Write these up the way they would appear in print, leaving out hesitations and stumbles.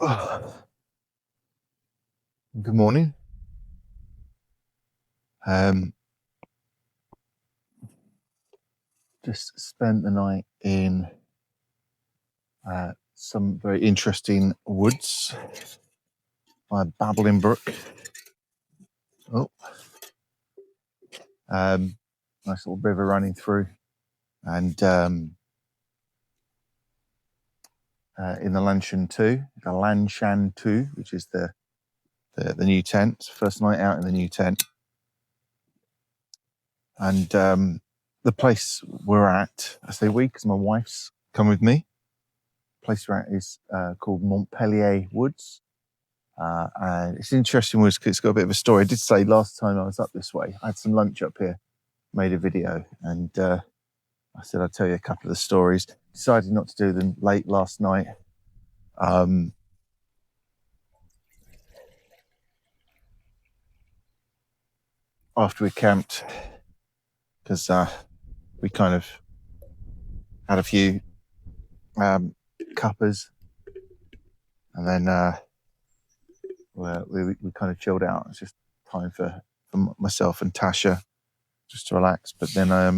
Good morning. Just spent the night in some very interesting woods by a babbling brook. Oh, nice little river running through, and in the Lanshan 2, which is the new tent. First night out in the new tent, and the place we're at. I say we because my wife's come with me. The place we're at is called Montpelier Woods. And it's interesting because it's got a bit of a story. I did say last time I was up this way, I had some lunch up here, made a video, and I said I'd tell you a couple of the stories. Decided not to do them late last night. After we camped, because we kind of had a few cuppers, and then we kind of chilled out. It's just time for myself and Tasha just to relax. But then I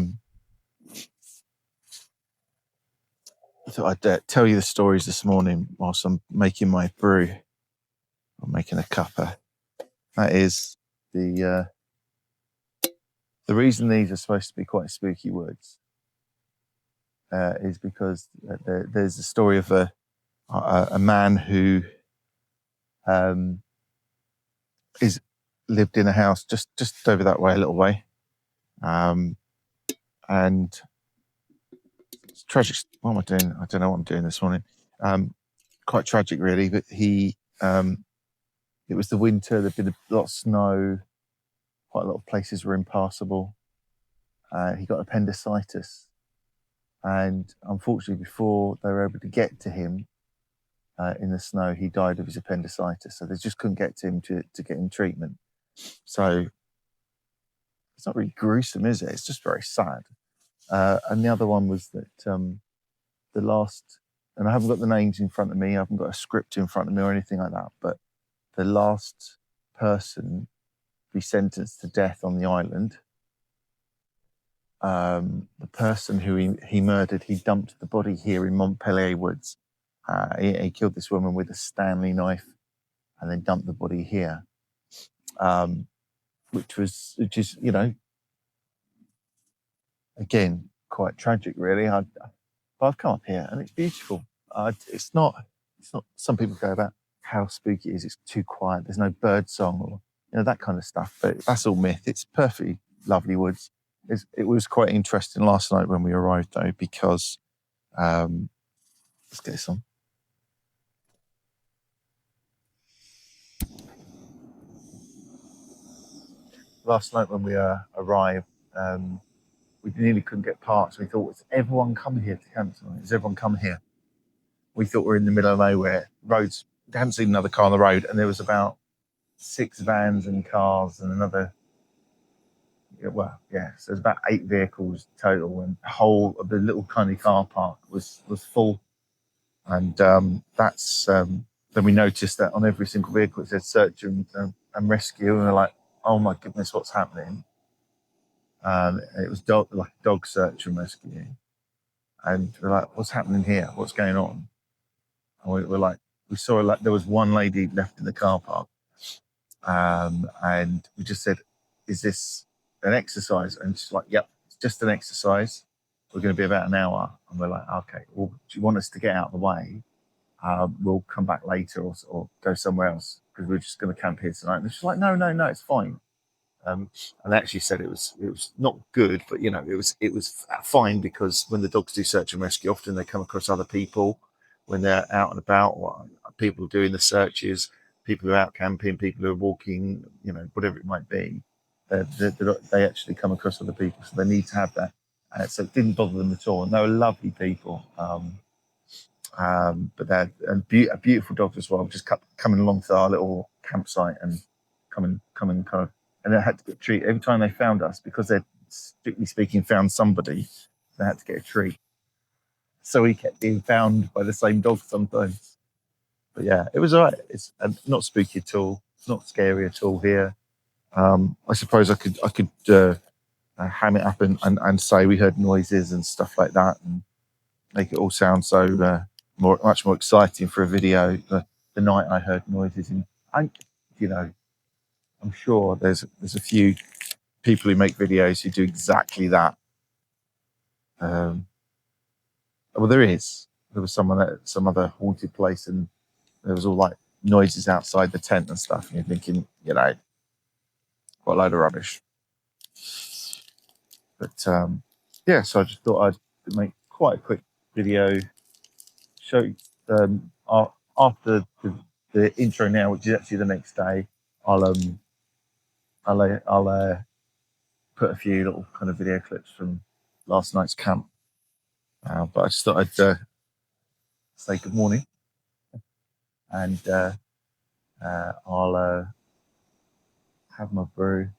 thought I'd tell you the stories this morning whilst I'm making my brew. I'm making a cuppa. That is the reason these are supposed to be quite spooky woods is because there's a story of a man who is lived in a house just over that way, a little way, and it's tragic. What am I doing? I don't know what I'm doing this morning. Quite tragic, really. But he, it was the winter. There'd been a lot of snow. Quite a lot of places were impassable. He got appendicitis, and unfortunately, before they were able to get to him in the snow, he died of his appendicitis. So they just couldn't get to him to get him treatment. So it's not really gruesome, is it? It's just very sad. And the other one was that the last, and I haven't got the names in front of me, I haven't got a script in front of me or anything like that, but the last person to be sentenced to death on the island, the person who he murdered, he dumped the body here in Montpelier Woods. He killed this woman with a Stanley knife and then dumped the body here, which is, you know, again, quite tragic, really. But I've come up here and it's beautiful. It's not, some people go about how spooky it is. It's too quiet. There's no bird song or, you know, that kind of stuff. But that's all myth. It's perfectly lovely woods. It was quite interesting last night when we arrived, though, because let's get this on. Last night when we arrived, we nearly couldn't get parked. So we thought, has everyone come here to camp tonight? Has everyone come here? We thought we're in the middle of nowhere. Roads, we hadn't seen another car on the road, and there was about 6 vans and cars and another, so there's about 8 vehicles total, and the whole of the little tiny car park was full. And that's then we noticed that on every single vehicle it said search and rescue, and we're like, oh my goodness, what's happening? It was dog search and rescue, and we're like, what's happening here? What's going on? And we're like, we saw like there was one lady left in the car park, and we just said, is this an exercise? And she's like, yep, it's just an exercise. We're going to be about an hour. And we're like, okay, well, do you want us to get out of the way? We'll come back later or go somewhere else because we're just going to camp here tonight. And she's like, no, it's fine. And they actually said it was not good, but, you know, it was fine, because when the dogs do search and rescue, often they come across other people when they're out and about, or people doing the searches, people who are out camping, people who are walking, you know, whatever it might be. They actually come across other people, so they need to have that. So it didn't bother them at all, and they were lovely people. But they're a beautiful dog as well, just coming along to our little campsite and coming kind of. And they had to get a treat every time they found us, because they're, strictly speaking, found somebody. They had to get a treat. So we kept being found by the same dog sometimes. But yeah, it was all right. It's not spooky at all. It's not scary at all here. I suppose I could ham it up and say we heard noises and stuff like that, and make it all sound so much more exciting for a video. The night I heard noises, and you know, I'm sure there's a few people who make videos who do exactly that. Well, there is. There was someone at some other haunted place, and there was all like noises outside the tent and stuff. And you're thinking, what a load of rubbish. But yeah, so I just thought I'd make quite a quick video, show after the intro now, which is actually the next day. I'll put a few little kind of video clips from last night's camp. But I just thought I'd say good morning, and I'll have my brew,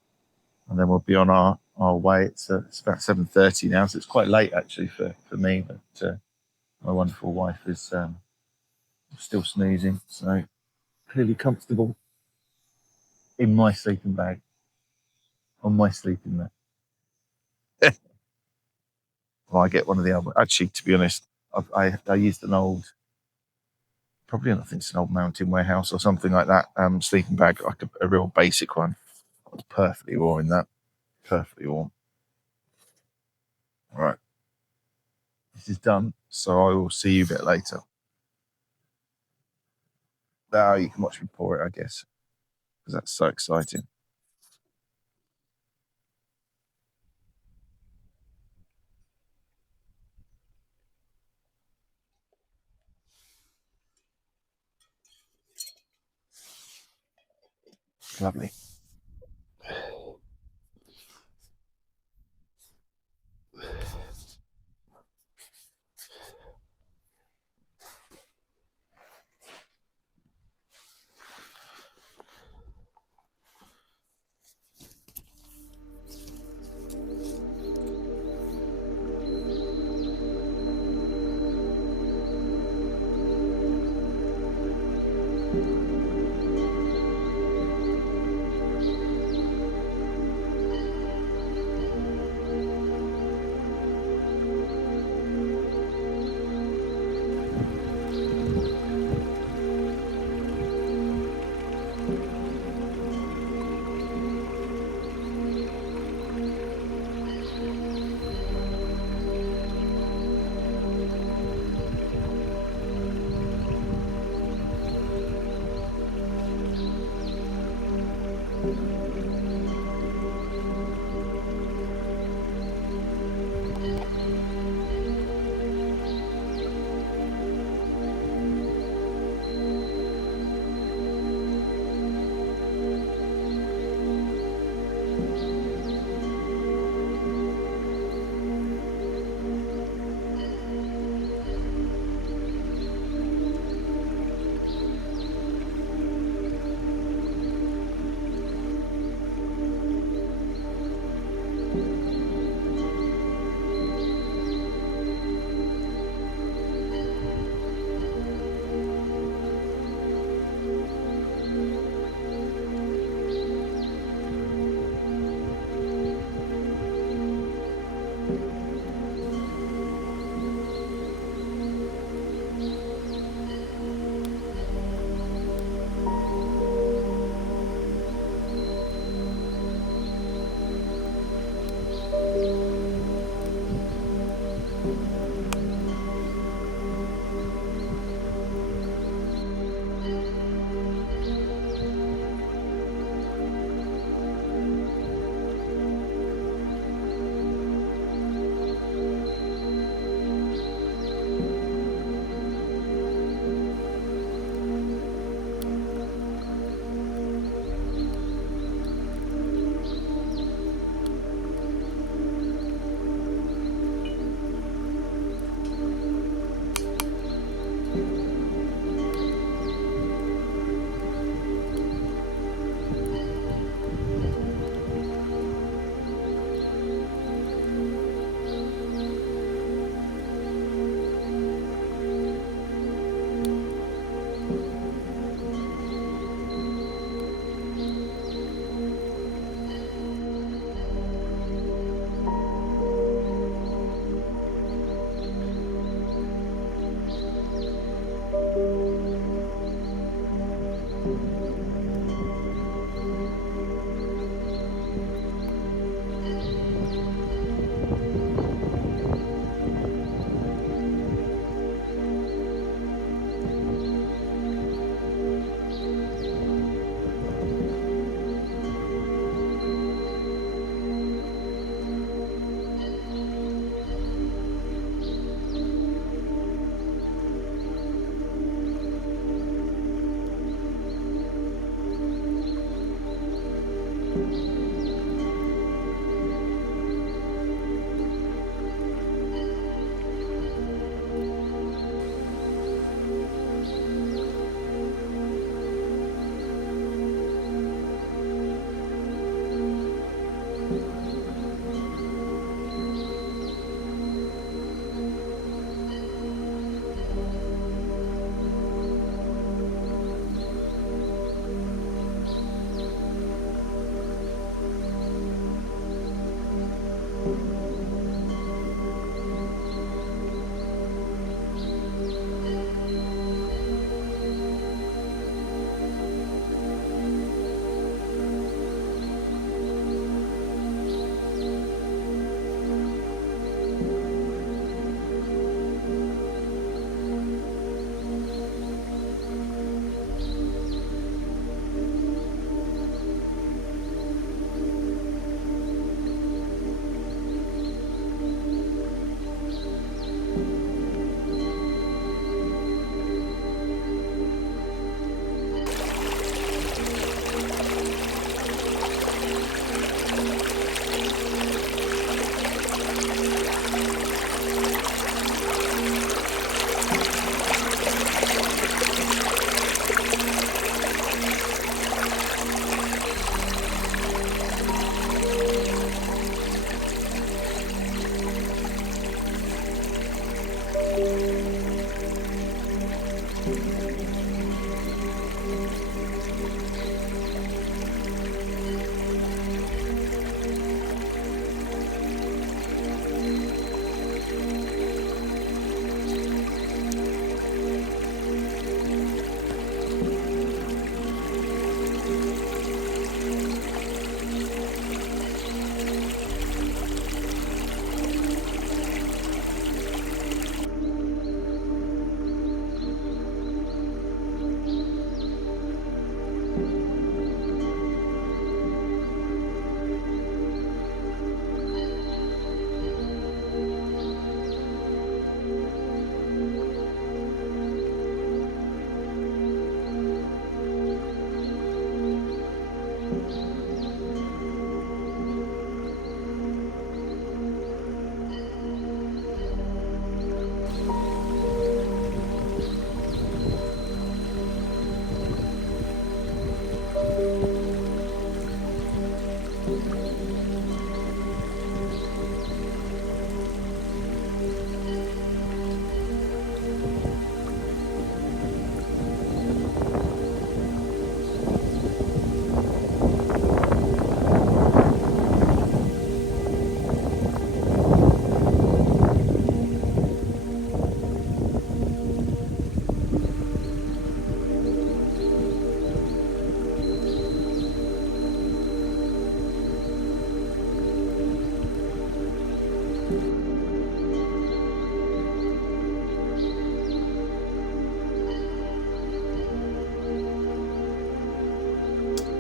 and then we'll be on our way. It's about 7:30 now, so it's quite late actually for me. But my wonderful wife is still snoozing, so clearly comfortable in my sleeping bag, on my sleeping mat. Well, I get one of the other. Actually, to be honest, I used an old, probably I think it's an old Mountain Warehouse or something like that, sleeping bag, like a real basic one. I was perfectly warm in that. Perfectly warm. All right. This is done, so I will see you a bit later. Now you can watch me pour it, I guess, because that's so exciting. Lovely.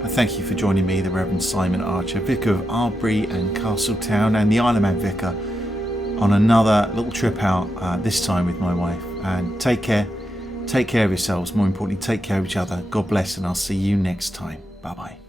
Thank you for joining me, the Reverend Simon Archer, Vicar of Arbury and Castletown, and the Isle of Man Vicar, on another little trip out, this time with my wife. And take care of yourselves. More importantly, take care of each other. God bless, and I'll see you next time. Bye bye.